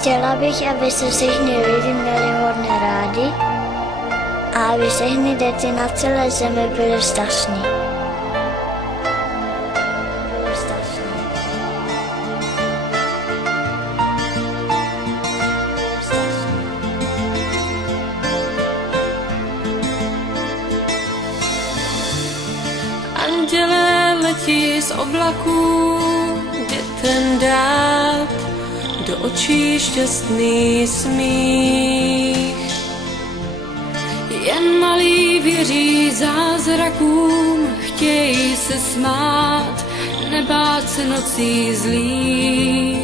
Chtěla bych, aby se všichni lidi měli hodně rádi a aby všechny děti na celé zemi byly šťastní. Anděle letí z oblaků, dětem dát do očí šťastný smích. Jen malí věří zázrakům, chtějí se smát, nebát se nocí zlých.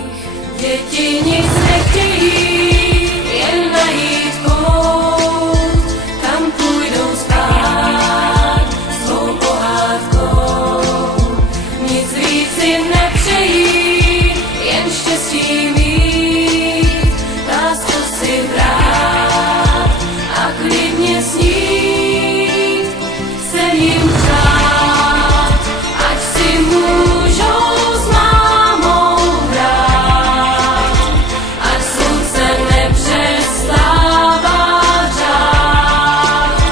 Děti nic nechtějí, jen najít kout, kam půjdou spát svou pohádkou. Nic víc jim nepřejí, jen štěstí mít, lásku si brát a klidně snít. Chcem jim přát, ať si můžou s mámou hrát, ať slunce nepřestává řát,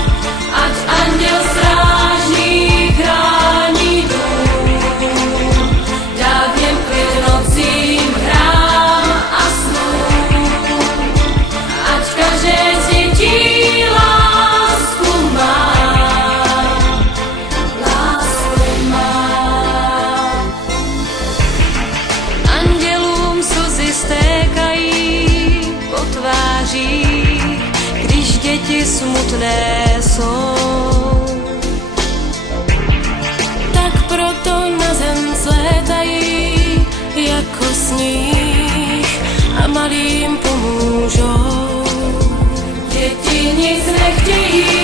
ať anděl strážný chrání dům, dá v něm klid nocím hrám a snům, ať každé z dětí lásku má, lásku má. Andělům slzy stékají po tvářích, když děti smutné jsou. Tak proto na zem zlétají jako sníh a malým pomůžou. Děti nic nechtějí,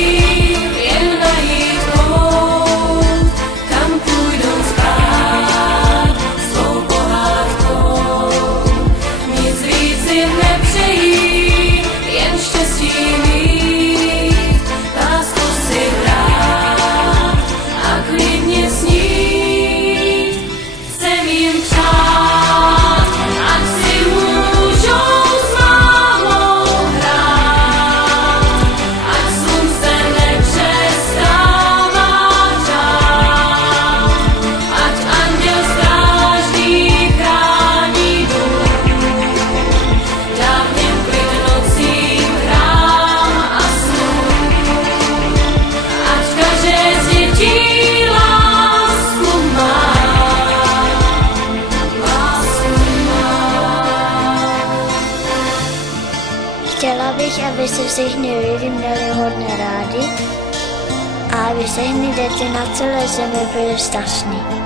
jen najít kout, kam půjdou spát svou pohádkou. Nic víc jim nepřejí, jen štěstí mít, lásku si brát a klidně snít. Chcem jim přát, ať si můžou s mámou hrát, ať slunce nepřestává řát, ať anděl strážný chrání dům, dá v něm klid nocím hrám a snům, ať každé z dětí lásku má, lásku má. Chtěla bych, aby se všichni lidi měli hodně rádi a aby všechny děti na celé zemi byly šťastní.